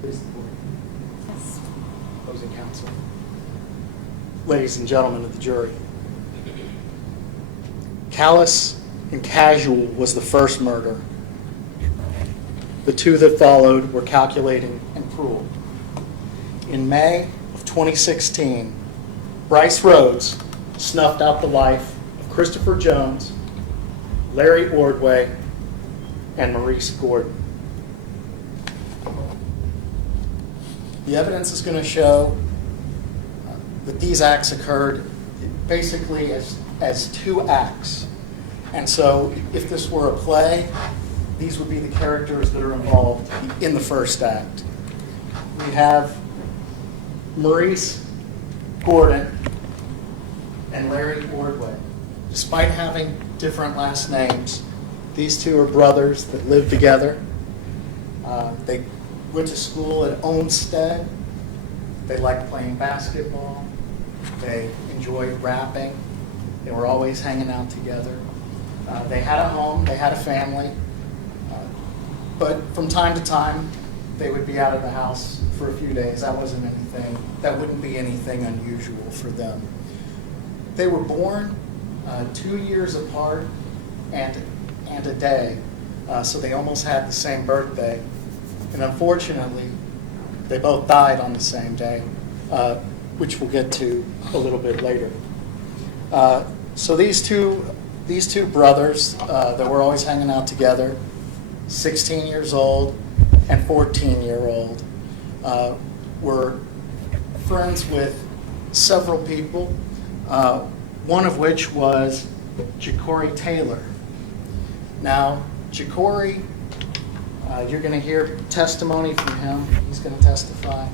Please, the board. Yes. Opposing counsel. Ladies and gentlemen of the jury, callous and casual was the first murder. The two that followed were calculating and cruel. In May of 2016, Brice Rhodes snuffed out the life of Christopher Jones, Larry Ordway, and Maurice Gordon. The evidence is going to show that these acts occurred basically as two acts. And so if this were a play, these would be the characters that are involved in the first act. We have Maurice Gordon and Larry Ordway. Despite having different last names, these two are brothers that live together. They went to school at Olmsted. They liked playing basketball. They enjoyed rapping. They were always hanging out together. They had a home. They had a family. But from time to time, they would be out of the house for a few days. That wouldn't be anything unusual for them. They were born 2 years apart and a day, so they almost had the same birthday. And unfortunately, they both died on the same day, which we'll get to a little bit later. So these two brothers that were always hanging out together, 16 years old and 14-year-old, were friends with several people, one of which was Jacory Taylor. Now, Jacory, you're going to hear testimony from him. He's going to testify.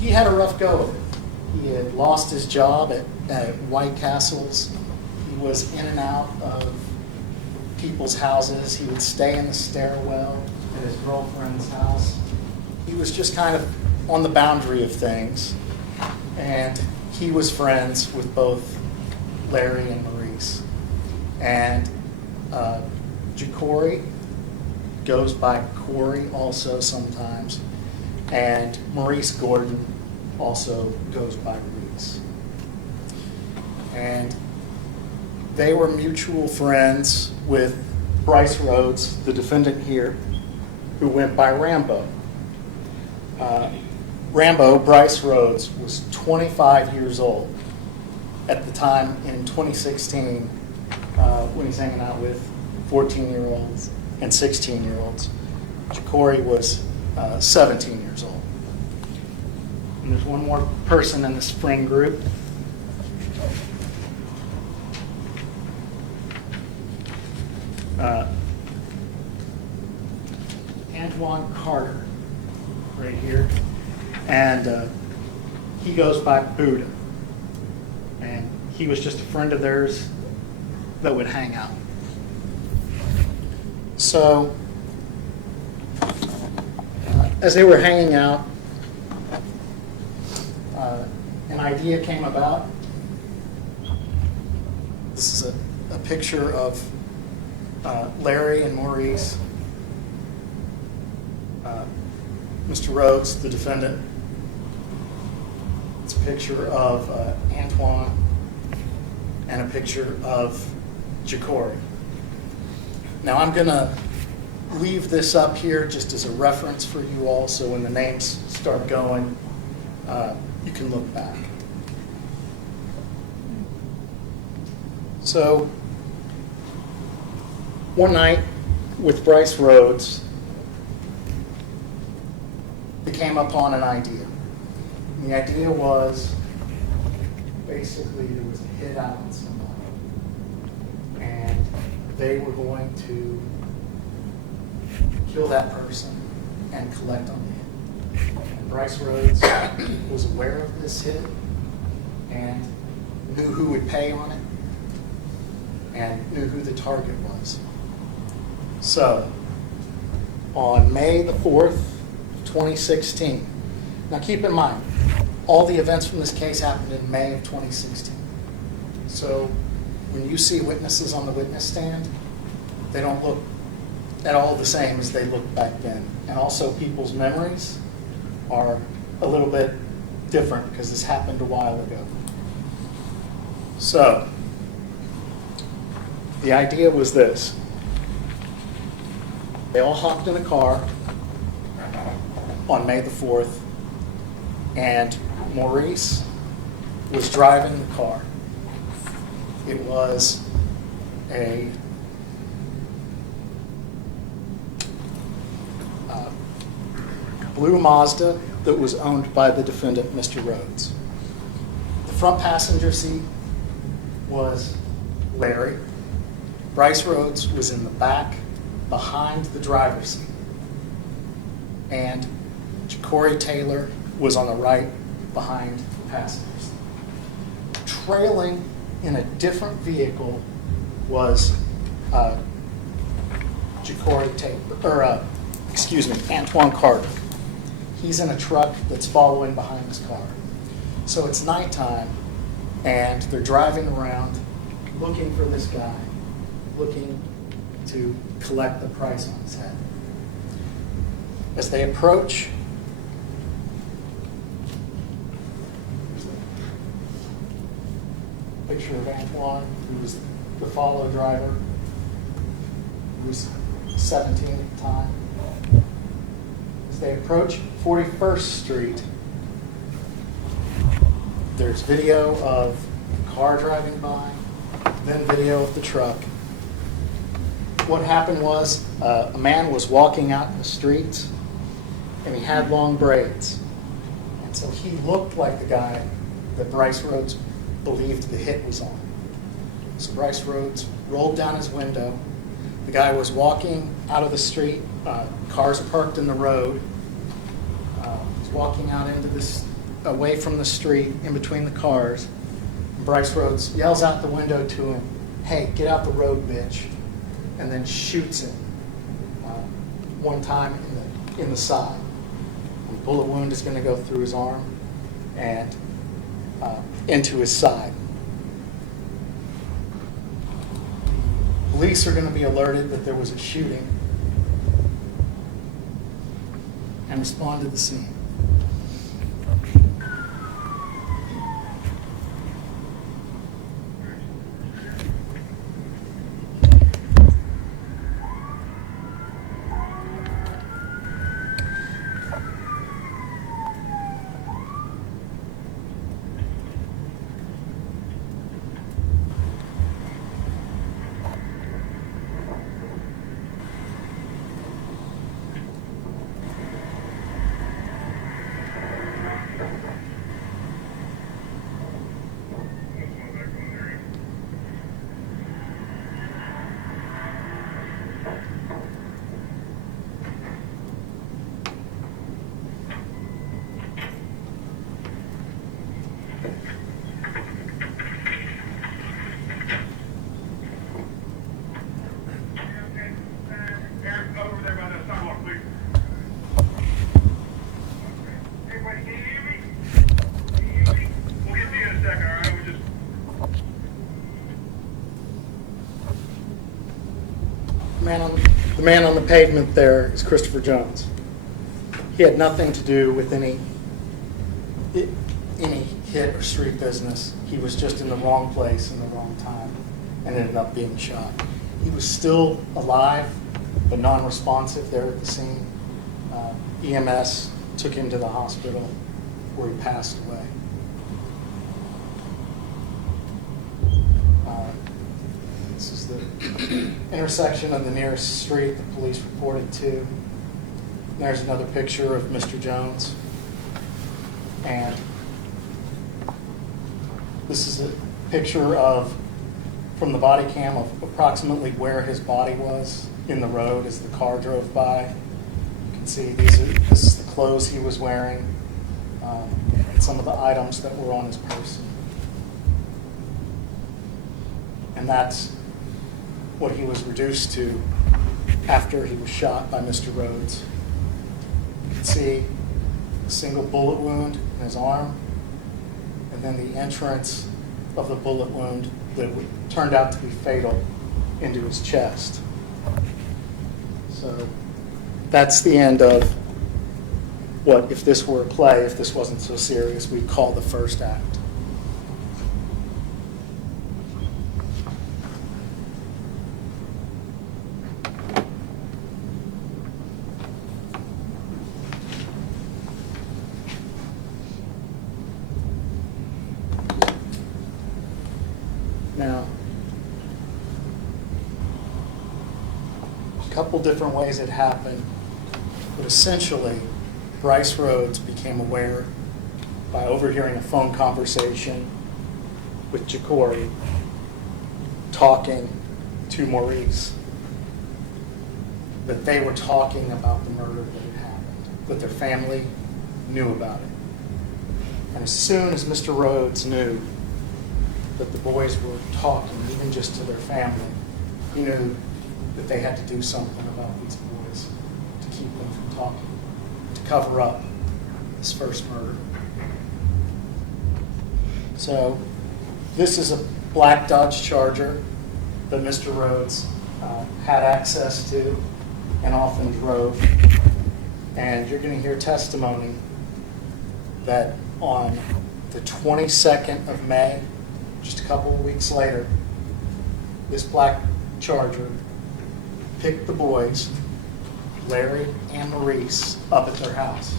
He had a rough go of it. He had lost his job at White Castles. He was in and out of people's houses. He would stay in the stairwell at his girlfriend's house. He was just kind of on the boundary of things. And he was friends with both Larry and Maurice. And Jacory goes by Corey also sometimes. And Maurice Gordon also goes by Maurice. And they were mutual friends with Brice Rhodes, the defendant here, who went by Rambo. Brice Rhodes, was 25 years old at the time in 2016 when he's hanging out with 14-year-olds and 16-year-olds. Jacory was 17 years old. And there's one more person in this friend group. Antoine Carter, right here. And he goes by Buddha. And he was just a friend of theirs that would hang out. So, as they were hanging out, an idea came about. This is a picture of Larry and Maurice. Mr. Rhodes, the defendant. It's a picture of Antoine and a picture of Jacory. Now I'm going to leave this up here just as a reference for you all, so when the names start going, you can look back. So one night with Brice Rhodes, they came upon an idea. And the idea was basically there was a hit out on somebody. And they were going to kill that person and collect on the hit. And Brice Rhodes was aware of this hit and knew who would pay on it and knew who the target was. So, on May the 4th, 2016, now keep in mind, all the events from this case happened in May of 2016. So, when you see witnesses on the witness stand, they don't look at all the same as they looked back then. And also people's memories are a little bit different because this happened a while ago. So, the idea was this. They all hopped in a car on May the 4th, and Maurice was driving the car. It was a blue Mazda that was owned by the defendant, Mr. Rhodes. The front passenger seat was Larry. Brice Rhodes was in the back behind the driver's seat. And Corey Taylor was on the right behind the passenger seat. Trailing in a different vehicle was Antoine Carter. He's in a truck that's following behind his car. So it's nighttime, and they're driving around looking for this guy, looking to collect the price on his head. As they approach, picture of Antoine, who was the follow driver, who was 17 at the time. As they approach 41st Street, there's video of the car driving by, then video of the truck. What happened was a man was walking out in the streets, and he had long braids. And so he looked like the guy that Brice Rhodes believed the hit was on. So Brice Rhodes rolled down his window. The guy was walking out of the street. Cars are parked in the road. He's walking out into this, away from the street, in between the cars. And Brice Rhodes yells out the window to him, "Hey, get out the road, bitch," and then shoots him one time in the side. And the bullet wound is going to go through his arm and into his side. Police are going to be alerted that there was a shooting and respond to the scene. The man on the pavement there is Christopher Jones. He had nothing to do with any hit or street business. He was just in the wrong place in the wrong time and ended up being shot. He was still alive, but non-responsive there at the scene. EMS took him to the hospital where he passed away. This is the intersection of the nearest street the police reported to. There's another picture of Mr. Jones. And this is a picture from the body cam of approximately where his body was in the road as the car drove by. You can see this is the clothes he was wearing, and some of the items that were on his person. And that's what he was reduced to after he was shot by Mr. Rhodes. You can see a single bullet wound in his arm, and then the entrance of the bullet wound that turned out to be fatal into his chest. So So that's the end of what, if this were a play, if this wasn't so serious, we'd call the first act. Now, a couple different ways it happened, but essentially, Brice Rhodes became aware by overhearing a phone conversation with Jacory talking to Maurice that they were talking about the murder that had happened, that their family knew about it. And as soon as Mr. Rhodes knew that the boys were talking, even just to their family, he knew that they had to do something about these boys to keep them from talking, to cover up this first murder. So this is a black Dodge Charger that Mr. Rhodes had access to and often drove. And you're going to hear testimony that on the 22nd of May, just a couple of weeks later, this black Charger picked the boys, Larry and Maurice, up at their house.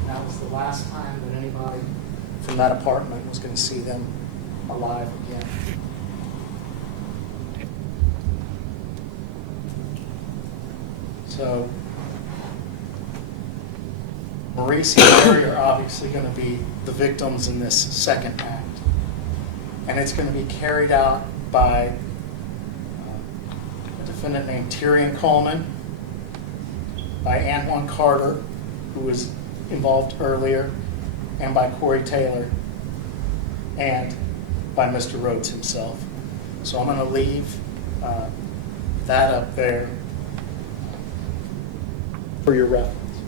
And that was the last time that anybody from that apartment was going to see them alive again. So Maurice and Larry are obviously going to be the victims in this second act. And it's going to be carried out by a defendant named Tyrion Coleman, by Antoine Carter, who was involved earlier, and by Corey Taylor, and by Mr. Rhodes himself. So I'm going to leave that up there for your reference.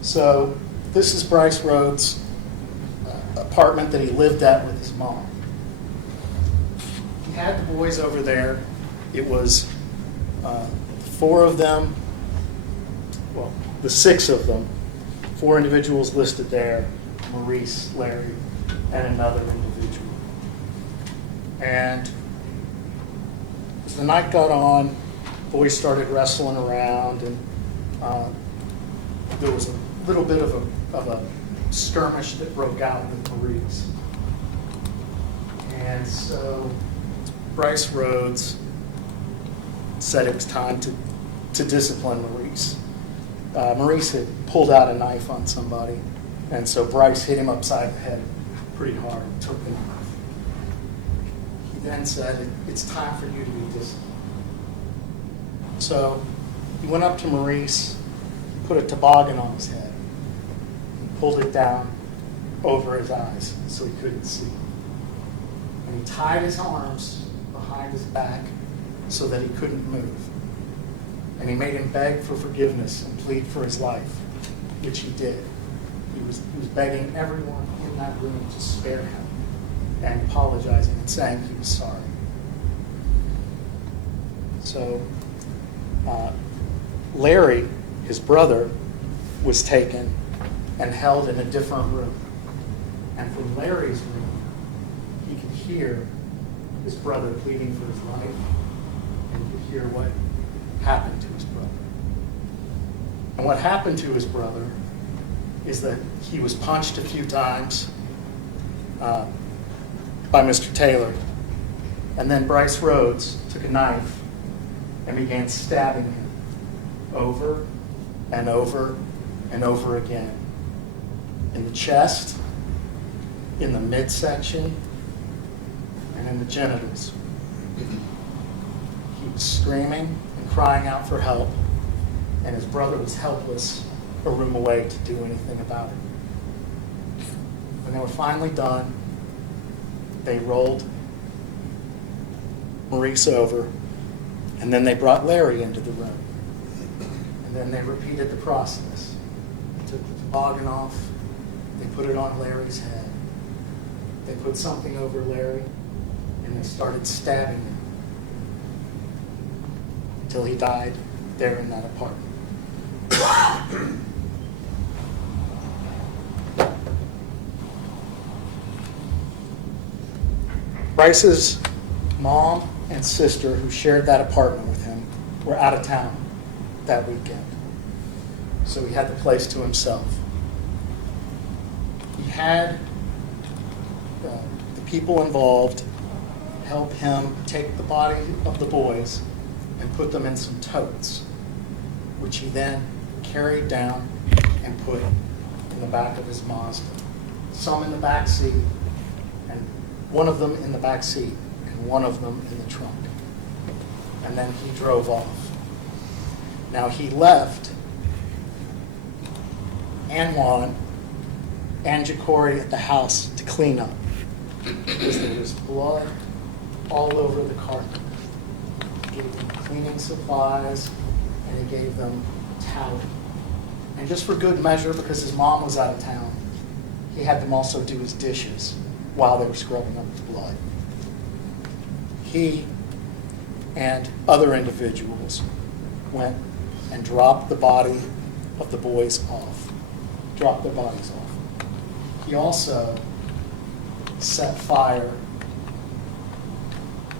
So this is Brice Rhodes' apartment that he lived at with his mom. He had the boys over there. It was four of them, well, the six of them, four individuals listed there, Maurice, Larry, and another individual. And as the night got on, boys started wrestling around, and there was a little bit of a skirmish that broke out with Maurice. And so Brice Rhodes said it was time to discipline Maurice. Maurice had pulled out a knife on somebody, and so Brice hit him upside the head pretty hard and took the knife. He then said, "It's time for you to be disciplined." So he went up to Maurice, put a toboggan on his head, and pulled it down over his eyes so he couldn't see. And he tied his arms behind his back so that he couldn't move. And he made him beg for forgiveness and plead for his life, which he did. He was begging everyone in that room to spare him and apologizing and saying he was sorry. So Larry, his brother, was taken and held in a different room. And from Larry's room, he could hear his brother pleading for his life, and he could hear what happened to his brother. And what happened to his brother is that he was punched a few times by Mr. Taylor. And then Brice Rhodes took a knife and began stabbing him over and over and over again. In the chest, in the midsection, and in the genitals. He was screaming and crying out for help, and his brother was helpless a room away to do anything about it. When they were finally done, they rolled Maurice over, and then they brought Larry into the room. And then they repeated the process. They took the toboggan off, they put it on Larry's head, they put something over Larry, and they started stabbing him. till he died there in that apartment. Brice's mom and sister, who shared that apartment with him, were out of town that weekend. So he had the place to himself. He had the people involved help him take the body of the boys and put them in some totes, which he then carried down and put in the back of his Mazda. Some in the back seat, and one of them in the back seat, and one of them in the trunk. And then he drove off. Now he left Antoine and Jacory at the house to clean up, because there was blood all over the carpet. He gave them cleaning supplies, and he gave them towel. And just for good measure, because his mom was out of town, he had them also do his dishes while they were scrubbing up the blood. He and other individuals went and dropped the body of the boys off, dropped their bodies off. He also set fire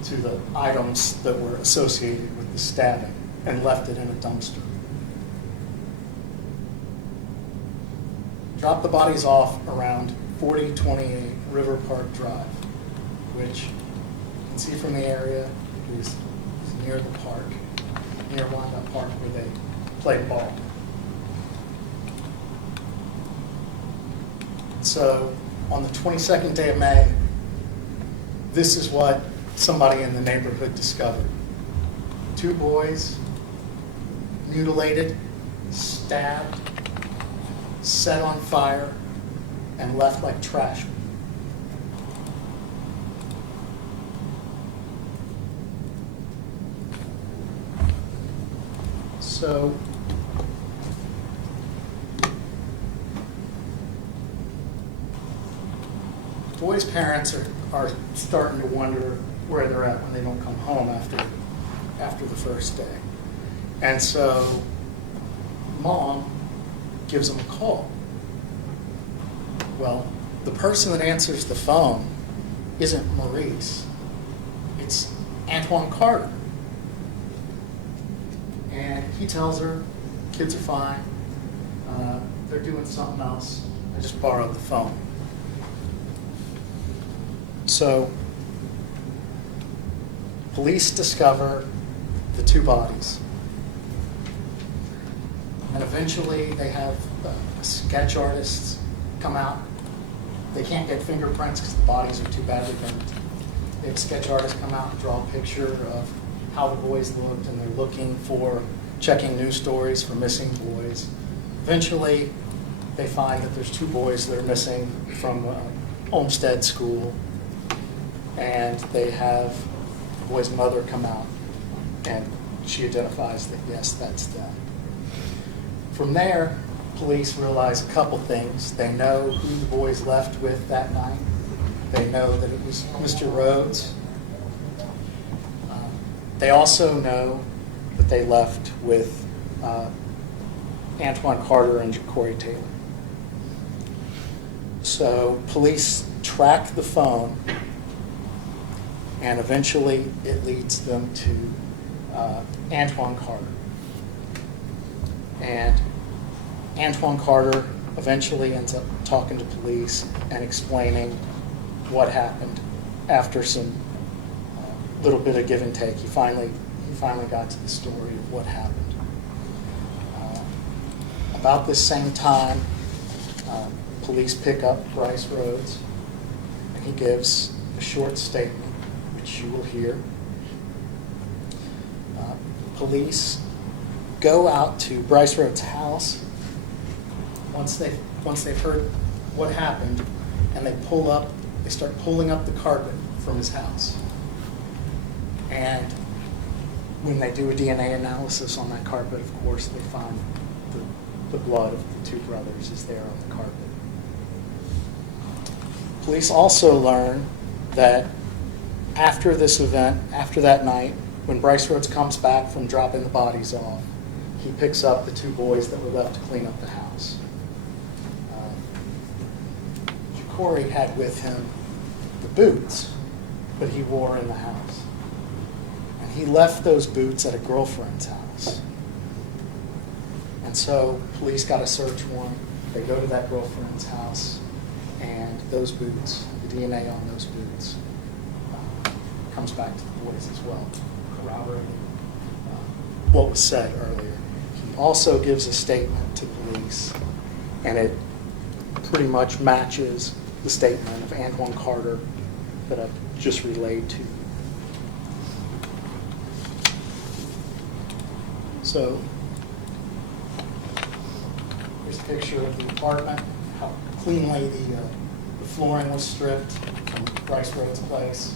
to the items that were associated with the stabbing and left it in a dumpster. Dropped the bodies off around 4028 River Park Drive, which you can see from the area is near the park, near Wanda Park where they play ball. So on the 22nd day of May, this is what somebody in the neighborhood discovered. 2 boys, mutilated, stabbed, set on fire, and left like trash. So boys' parents are starting to wonder where they're at when they don't come home after the first day. And so mom gives them a call. Well, the person that answers the phone isn't Maurice. It's Antoine Carter. And he tells her, kids are fine. They're doing something else. I just borrowed the phone. So police discover the 2 bodies. And eventually they have sketch artists come out. They can't get fingerprints because the bodies are too badly burnt. They have sketch artists come out and draw a picture of how the boys looked, and they're looking for, checking news stories for missing boys. Eventually, they find that there's 2 boys that are missing from Olmsted School, and they have the boy's mother come out, and she identifies that, yes, that's them. From there, police realize a couple things. They know who the boys left with that night. They know that it was Mr. Rhodes. They also know that they left with Antoine Carter and Jacory Taylor. So police track the phone, and eventually it leads them to Antoine Carter. And Antoine Carter eventually ends up talking to police and explaining what happened after some little bit of give and take. He finally got to the story of what happened. About this same time, police pick up Brice Rhodes, and he gives a short statement, which you will hear. Police go out to Brice Rhodes' house once they've heard what happened, and they start pulling up the carpet from his house. And when they do a DNA analysis on that carpet, of course, they find the blood of the 2 brothers is there on the carpet. Police also learn that after this event, after that night, When Brice Rhodes comes back from dropping the bodies off, he picks up the two boys that were left to clean up the house. Corey had with him the boots that he wore in the house. And he left those boots at a girlfriend's house. And so police got a search warrant. They go to that girlfriend's house, and those boots, the DNA on those boots, comes back to the boys as well, corroborating what was said earlier. He also gives a statement to police, and it pretty much matches the statement of Antoine Carter that I've just relayed to you. So, here's a picture of the apartment, how cleanly the flooring was stripped from Brice Rhodes' place.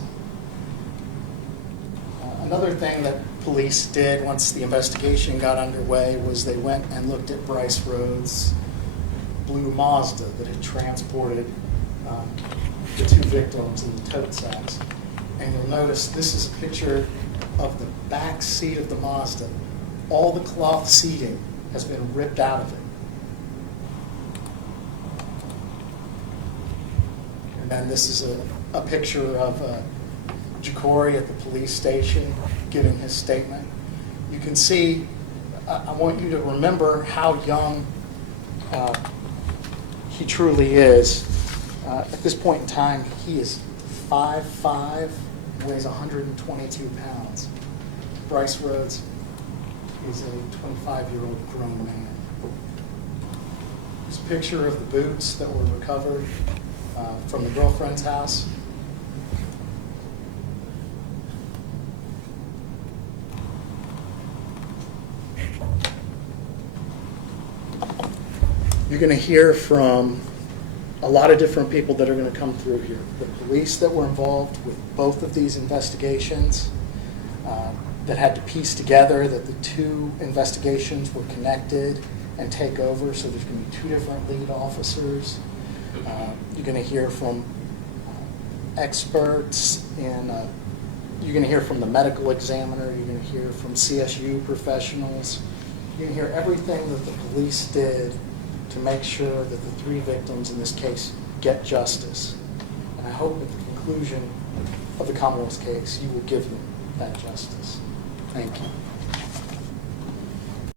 Another thing that police did once the investigation got underway was they went and looked at Brice Rhodes' blue Mazda that had transported the two victims in the tote sacks. And you'll notice this is a picture of the back seat of the Mazda. All the cloth seating has been ripped out of it. And then this is a picture of Jacory at the police station giving his statement. You can see, I want you to remember how young he truly is. At this point in time, he is 5'5", weighs 122 pounds. Brice Rhodes is a 25-year-old grown man. This picture of the boots that were recovered from the girlfriend's house. You're going to hear from a lot of different people that are going to come through here. The police that were involved with both of these investigations that had to piece together that the two investigations were connected and take over, so there's going to be two different lead officers. You're going to hear from experts in, you're going to hear from the medical examiner, you're going to hear from CSU professionals. You're going to hear everything that the police did to make sure that the three victims in this case get justice. And I hope at the conclusion of the Commonwealth's case, you will give them that justice. Thank you.